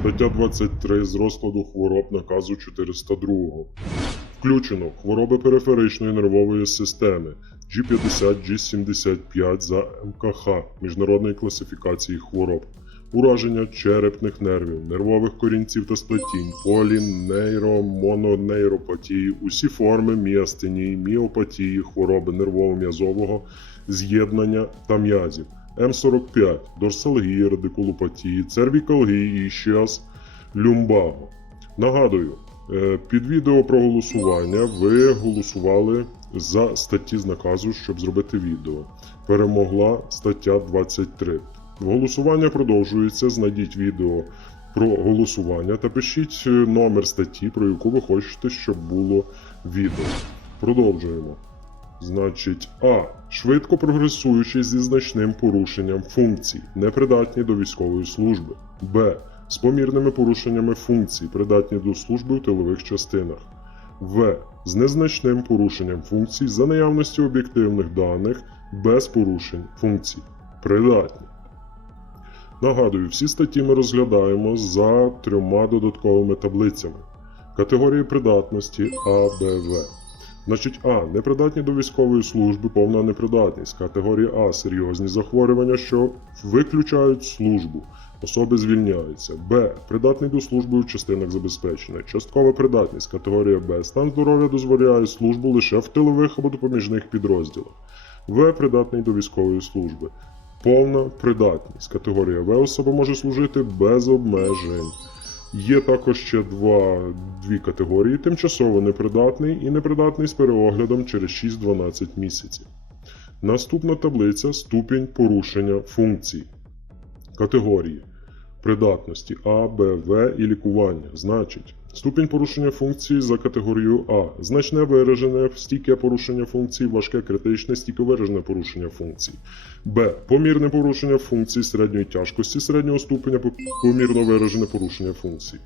Стаття 23 з розкладу хвороб наказу 402. Включено хвороби периферичної нервової системи G50, G75 за МКХ міжнародної класифікації хвороб, ураження черепних нервів, нервових корінців та сплетінь, полінейромононейропатії, усі форми міастенії, міопатії, хвороби нервово-м'язового з'єднання та м'язів. М45, дорсалгії, радикулопатії, цервікалгії, ішіас, люмбаго. Нагадую, е, під відео про голосування ви голосували за статті з наказу, щоб зробити відео. Перемогла стаття 23. Голосування продовжується. Знайдіть відео про голосування та пишіть е, номер статті, про яку ви хочете, щоб було відео. Продовжуємо. Значить, А. Швидко прогресуючий зі значним порушенням функцій, непридатні до військової служби. Б. З помірними порушеннями функцій, придатні до служби в тилових частинах. В. З незначним порушенням функцій за наявності об'єктивних даних без порушень функцій. Придатні. Нагадую, всі статті ми розглядаємо за трьома додатковими таблицями. Категорії придатності А, Б, В. Значить, А. Непридатні до військової служби, повна непридатність. Категорія А. Серйозні захворювання, що виключають службу. Особи звільняються. Б. Придатний до служби у частинах забезпечення. Часткова придатність. Категорія Б. Стан здоров'я дозволяє службу лише в тилових або допоміжних підрозділах. В. Придатний до військової служби. Повна придатність. Категорія В. Особа може служити без обмежень. Є також ще два, дві категорії: тимчасово непридатний і непридатний з переоглядом через 6-12 місяців. Наступна таблиця ступінь порушення функцій. Категорії придатності А, Б, В і лікування. Значить, ступінь порушення функцій за категорією А. Значне виражене стійке порушення функцій, важке критичне, стійко виражене порушення функцій. Б. Помірне порушення функцій середньої тяжкості, середнього ступеня, помірно виражене порушення функцій.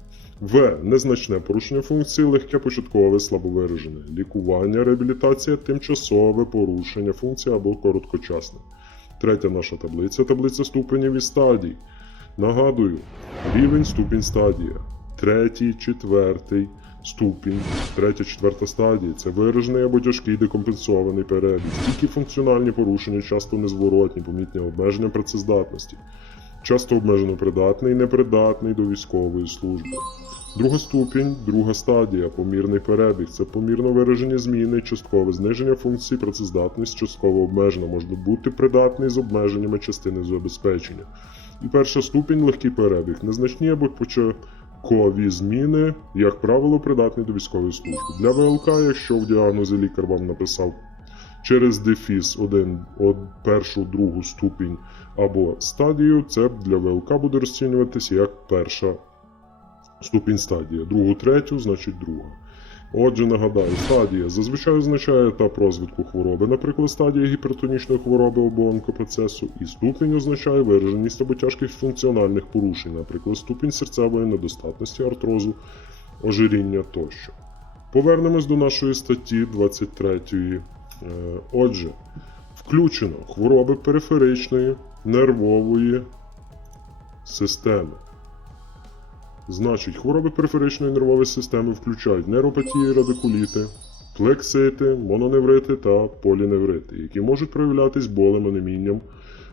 В. Незначне порушення функцій, легке початкове, слабовиражене. Лікування, реабілітація, тимчасове порушення функцій або короткочасне. Третя наша таблиця таблиця ступенів і стадій. Нагадую, рівень ступінь стадія. Третій, четвертий ступінь, третя, четверта стадія це виражений або тяжкий декомпенсований перебіг. Стільки функціональні порушення, часто незворотні, помітні обмеження працездатності. Часто обмежено придатний, непридатний до військової служби. Друга ступінь, друга стадія, помірний перебіг. Це помірно виражені зміни, часткове зниження функцій, працездатність, частково обмежена, можна бути придатний з обмеженнями частини забезпечення. І перша ступінь легкий перебіг, незначні або початкові зміни, як правило, придатні до військової служби. Для ВЛК, якщо в діагнозі лікар вам написав через дефіс один, од, першу, другу ступінь або стадію, це для ВЛК буде розцінюватися як перша ступінь стадія. Другу, третю, значить друга. Отже, нагадаю, стадія зазвичай означає етап розвитку хвороби, наприклад, стадія гіпертонічної хвороби або онкопроцесу, і ступінь означає вираженість або тяжких функціональних порушень, наприклад, ступінь серцевої недостатності, артрозу, ожиріння тощо. Повернемось до нашої статті 23. Е, Отже, включено хвороби периферичної нервової системи. Значить, хвороби периферичної нервової системи включають нейропатії, радикуліти, плексити, мононеврити та поліневрити, які можуть проявлятись болем, анемінням,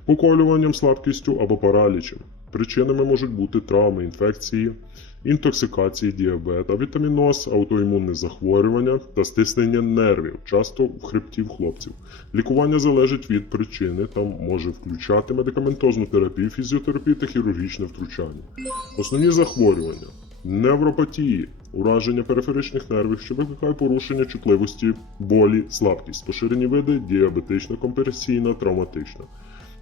поколюванням, слабкістю або паралічем. Причинами можуть бути травми, інфекції, інтоксикації, діабет, авітаміноз, аутоімунне захворювання та стиснення нервів, часто в хребтів хлопців. Лікування залежить від причини та може включати медикаментозну терапію, фізіотерапію та хірургічне втручання. Основні захворювання. Невропатії, ураження периферичних нервів, що викликає порушення чутливості, болі, слабкість, поширені види діабетична, компресійна, травматична.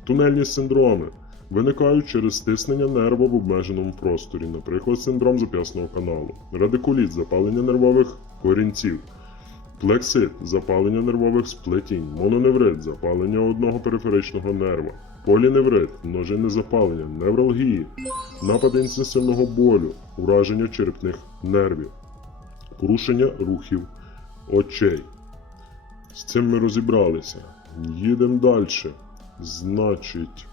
Тунельні синдроми виникають через стиснення нерва в обмеженому просторі, наприклад, синдром зап'ясного каналу, радикуліт, запалення нервових корінців, плексит, запалення нервових сплетінь, мононеврит, запалення одного периферичного нерва, поліневрит, множинне запалення, невралгії, напади інтенсивного болю, ураження черепних нервів, порушення рухів очей. З цим ми розібралися. Їдемо далі. Значить,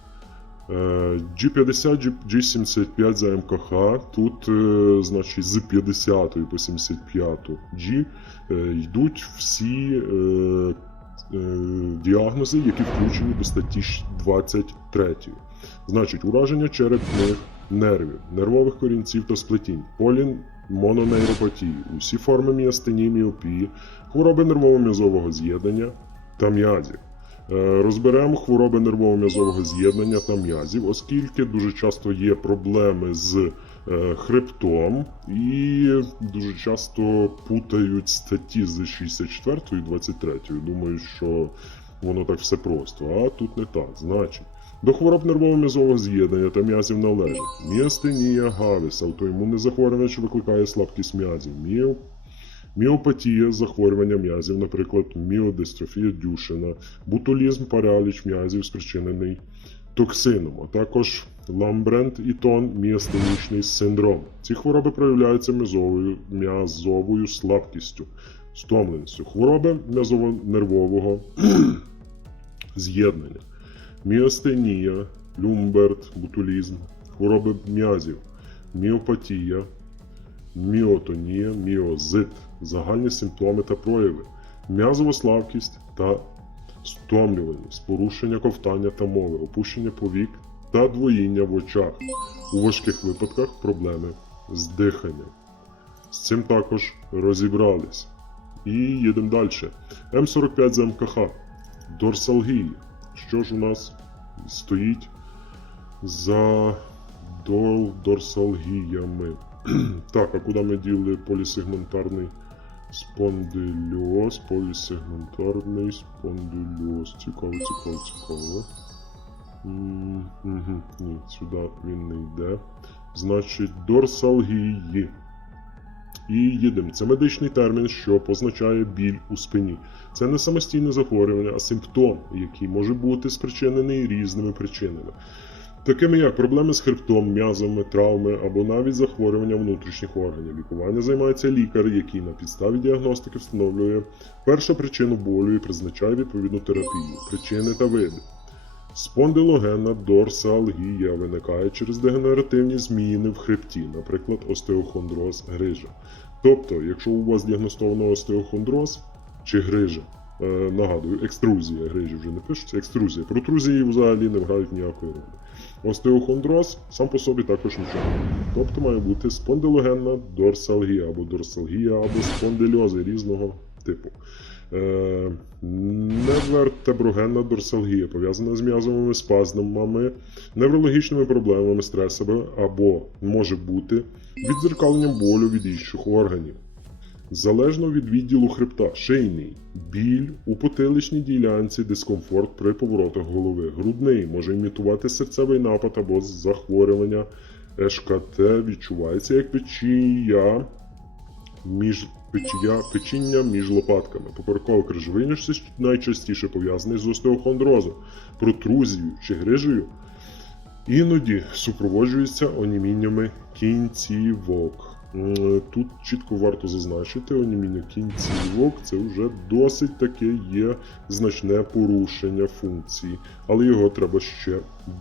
G50, G75 за МКХ. Тут, е, значить, з 50 по 75 G е, йдуть всі е, е, діагнози, які включені до статті 23. Значить, ураження черепних нервів, нервових корінців та сплетінь, полімононейропатії, усі форми міастенії, міопії, хвороби нервово-м'язового з'єднання та м'язів. Е, Розберемо хвороби нервово-м'язового з'єднання та м'язів, оскільки дуже часто є проблеми з е, хребтом і дуже часто путають статті з 64 і 23. Думаю, що воно так все просто, а тут не так. Значить, до хвороб нервово-м'язового з'єднання та м'язів належать міастенія, гавіс, аутоімунне захворювання, що викликає слабкість м'язів, Міопатія, захворювання м'язів, наприклад, міодистрофія Дюшина, бутулізм, параліч м'язів, спричинений токсином, а також ламбрент і тон міастенічний синдром. Ці хвороби проявляються м'язовою, м'язовою слабкістю, стомленістю, хвороби м'язово-нервового з'єднання, міастенія, люмберт, бутулізм, хвороби м'язів, міопатія, міотонія, міозит, загальні симптоми та прояви, м'язова слабкість та стомлюваність, порушення ковтання та мови, опущення повік та двоїння в очах. У важких випадках проблеми з диханням. З цим також розібрались. І їдемо далі. М45 з МКХ. Дорсалгія. Що ж у нас стоїть за дорсалгіями? так, а куди ми діли полісегментарний спондильоз? Полісегментарний спондильоз. Цікаво, цікаво, цікаво. Ні, сюди він не йде. Значить, дорсалгії. І їдемо. Це медичний термін, що позначає біль у спині. Це не самостійне захворювання, а симптом, який може бути спричинений різними причинами, такими як проблеми з хребтом, м'язами, травми або навіть захворювання внутрішніх органів. Лікування займається лікар, який на підставі діагностики встановлює першу причину болю і призначає відповідну терапію, причини та види. Спондилогенна дорсалгія виникає через дегенеративні зміни в хребті, наприклад, остеохондроз, грижа. Тобто, якщо у вас діагностовано остеохондроз чи грижа, е, нагадую, екструзія грижі вже не пишеться, екструзія. Протрузії взагалі не грають ніякої ролі. Остеохондроз сам по собі також нічого. Тобто має бути спондилогенна дорсалгія або дорсалгія, або спондильози різного типу. Е, Невертеброгенна дорсалгія пов'язана з м'язовими спазмами, неврологічними проблемами, стресами або може бути відзеркаленням болю від інших органів. Залежно від відділу хребта, шийний, біль у потиличній ділянці, дискомфорт при поворотах голови, грудний може імітувати серцевий напад або захворювання ШКТ відчувається як печія між печія, печіння між лопатками. Поперековий крижовий найчастіше пов'язаний з остеохондрозом, протрузією чи грижею. Іноді супроводжується оніміннями кінцівок. Тут чітко варто зазначити, оніміння кінцівок це вже досить таке є значне порушення функції, але його треба ще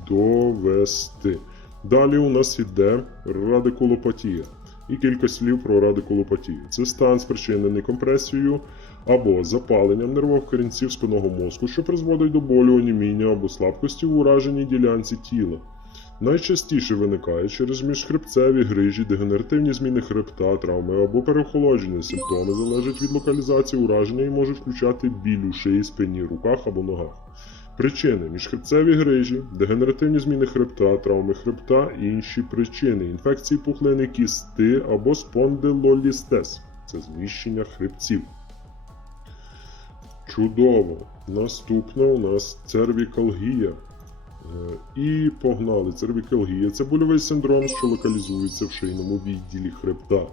довести. Далі у нас іде радикулопатія. І кілька слів про радикулопатію. Це стан, спричинений компресією або запаленням нервових корінців спинного мозку, що призводить до болю, оніміння або слабкості в ураженій ділянці тіла. Найчастіше виникає через міжхребцеві грижі, дегенеративні зміни хребта, травми або переохолодження. Симптоми залежать від локалізації ураження і можуть включати біль у шиї, спині, руках або ногах. Причини міжхребцеві грижі, дегенеративні зміни хребта, травми хребта і інші причини, інфекції пухлини кісти або спондилолістез це зміщення хребців. Чудово! Наступна у нас цервікалгія. Е, І погнали. Цервікалгія це больовий синдром, що локалізується в шийному відділі хребта,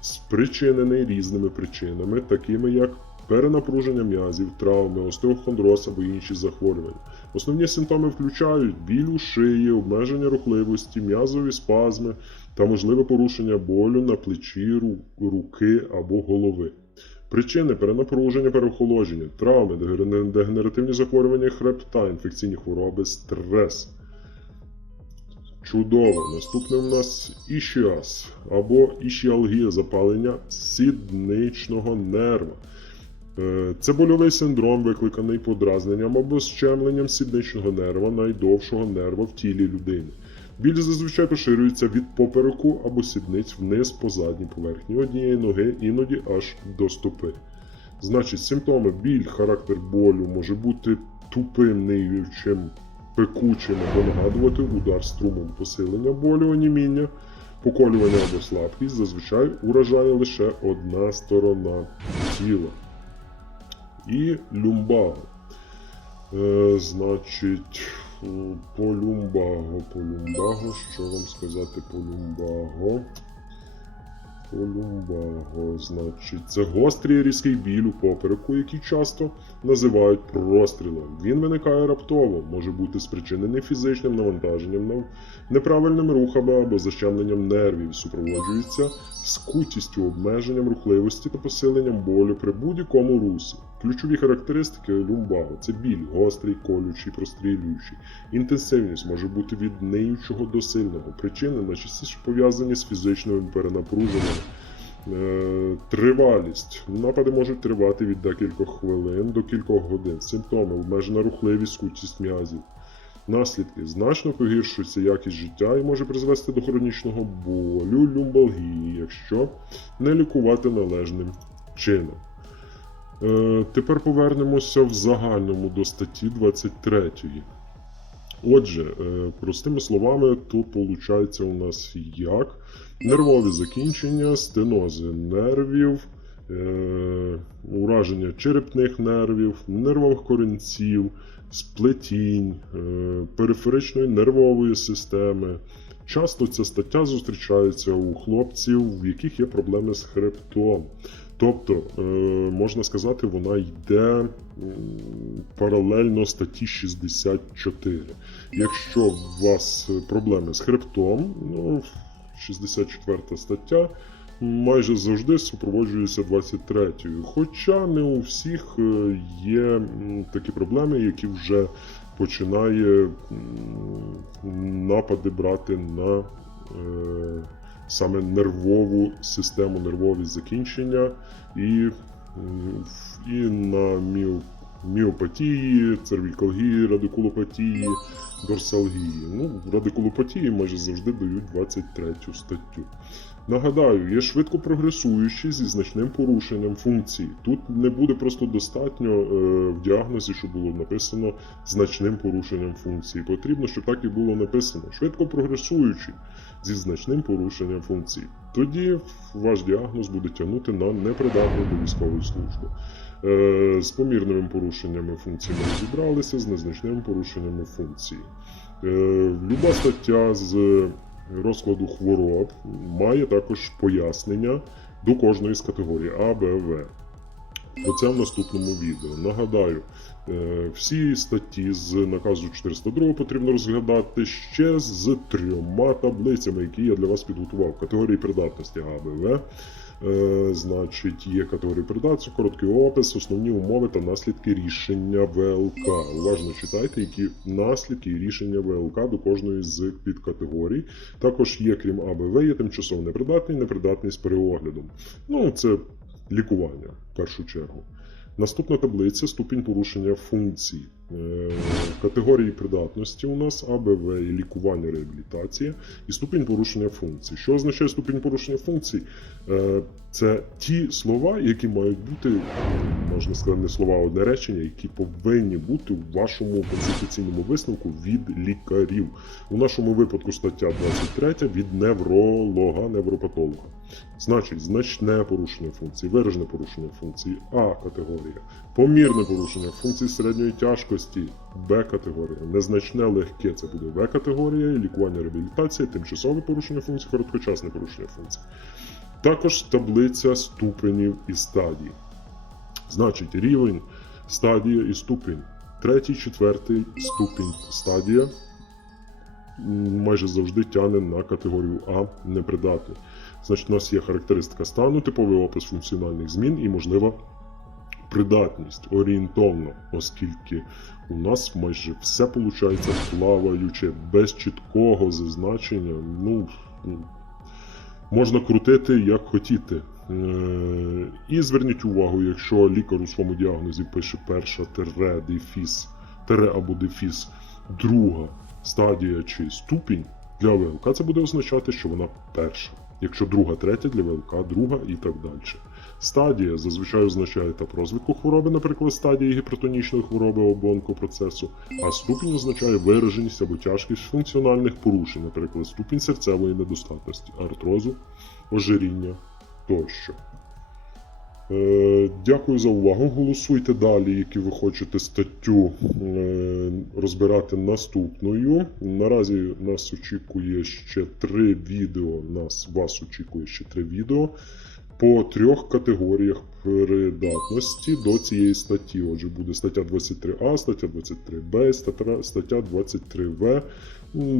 спричинений різними причинами, такими як перенапруження м'язів, травми, остеохондроз або інші захворювання. Основні симптоми включають біль у шиї, обмеження рухливості, м'язові спазми та можливе порушення болю на плечі, руки або голови. Причини перенапруження, переохолодження, травми, дегенеративні захворювання хребта, інфекційні хвороби, стрес. Чудово. Наступне у нас ішіас або ішіалгія запалення сідничного нерва. Е, Це больовий синдром, викликаний подразненням або щемленням сідничного нерва, найдовшого нерва в тілі людини. Біль зазвичай поширюється від попереку або сідниць вниз по задній поверхні однієї ноги, іноді аж до стопи. Значить, симптоми біль, характер болю може бути тупим, ниючим, пекучим або нагадувати удар струмом посилення болю, оніміння, поколювання або слабкість зазвичай уражає лише одна сторона тіла. І люмбаго. Е, значить, е, по люмбаго, по люмбаго, що вам сказати по люмбаго? Значить, це гострий різкий біль у попереку, який часто називають прострілом. Він виникає раптово, може бути спричинений фізичним навантаженням, нав- неправильними рухами або защемленням нервів, супроводжується скутістю, обмеженням рухливості та посиленням болю при будь-якому русі. Ключові характеристики люмбаго це біль, гострий, колючий, прострілюючий. Інтенсивність може бути від ниючого до сильного. Причини найчастіше пов'язані з фізичним перенапруженням. Е, Тривалість. Напади можуть тривати від декількох хвилин до кількох годин. Симптоми обмежена рухливість, скутість м'язів. Наслідки значно погіршується якість життя і може призвести до хронічного болю, люмбалгії, якщо не лікувати належним чином. Е, тепер повернемося в загальному до статті 23. Отже, е, простими словами, тут виходить у нас як нервові закінчення, стенози нервів, е, ураження черепних нервів, нервових корінців, сплетінь, е, периферичної нервової системи. Часто ця стаття зустрічається у хлопців, в яких є проблеми з хребтом. Тобто, е, можна сказати, вона йде паралельно статті 64. Якщо у вас проблеми з хребтом, ну, 64 стаття майже завжди супроводжується 23-ю. Хоча не у всіх е, є такі проблеми, які вже починає напади брати на е, саме нервову систему, нервові закінчення і, і на міо, міопатії, цервікалгії, радикулопатії, дорсалгії. Ну, радикулопатії майже завжди дають 23 статтю. Нагадаю, є швидко прогресуючі зі значним порушенням функції. Тут не буде просто достатньо е, в діагнозі, що було написано значним порушенням функції. Потрібно, щоб так і було написано. Швидко прогресуючі зі значним порушенням функції. Тоді ваш діагноз буде тягнути на непридатну до військової служби. Е, з помірними порушеннями функцій ми розібралися, з незначними порушеннями функції. Е, люба стаття з розкладу хвороб має також пояснення до кожної з категорій А, Б, В. Про це в наступному відео. Нагадаю, е, всі статті з наказу 402 потрібно розглядати ще з трьома таблицями, які я для вас підготував. Категорії придатності А, Б, В. Е, Значить, є категорії придатності, короткий опис, основні умови та наслідки рішення ВЛК. Уважно читайте, які наслідки і рішення ВЛК до кожної з підкатегорій. Також є, крім АБВ, є тимчасово непридатний, непридатний з переоглядом. Ну, це лікування в першу чергу. Наступна таблиця ступінь порушення функцій. Е, Категорії придатності у нас АБВ і лікування реабілітація і ступінь порушення функцій. Що означає ступінь порушення функцій? Е, Це ті слова, які мають бути, можна сказати, не слова, а одне речення, які повинні бути в вашому конституційному висновку від лікарів. У нашому випадку стаття 23 від невролога, невропатолога. Значить, значне порушення функцій, виражене порушення функцій А категорія, помірне порушення функцій середньої тяжкості Б категорія, незначне легке це буде В категорія, лікування реабілітація, тимчасове порушення функцій, короткочасне порушення функцій. Також таблиця ступенів і стадій. Значить, рівень, стадія і ступінь. Третій, четвертий ступінь стадія майже завжди тягне на категорію А непридатний. Значить, у нас є характеристика стану, типовий опис функціональних змін і можлива придатність орієнтовно, оскільки у нас майже все виходить плаваюче, без чіткого зазначення. Ну, можна крутити як хотіти. Е, І зверніть увагу, якщо лікар у своєму діагнозі пише перша тере дефіс, тере або дефіс, друга стадія чи ступінь для ВЛК, це буде означати, що вона перша. Якщо друга, третя для ВЛК, друга і так далі. Стадія зазвичай означає етап розвитку хвороби, наприклад, стадії гіпертонічної хвороби або онкопроцесу, а ступінь означає вираженість або тяжкість функціональних порушень, наприклад, ступінь серцевої недостатності, артрозу, ожиріння тощо. Е, Дякую за увагу. Голосуйте далі, які ви хочете статтю е, розбирати наступною. Наразі нас очікує ще три відео. Нас вас очікує ще три відео по трьох категоріях придатності до цієї статті. Отже, буде стаття 23А, стаття 23Б, стаття- стаття 23В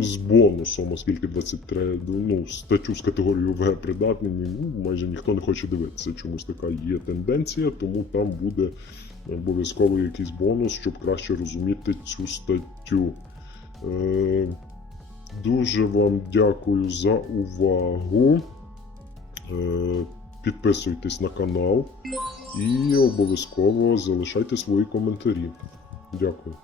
з бонусом, оскільки 23, ну, статтю з категорією В придатні ну, майже ніхто не хоче дивитися. Чомусь така є тенденція, тому там буде обов'язково якийсь бонус, щоб краще розуміти цю статтю. Е, дуже вам дякую за увагу. Е, Підписуйтесь на канал і обов'язково залишайте свої коментарі. Дякую.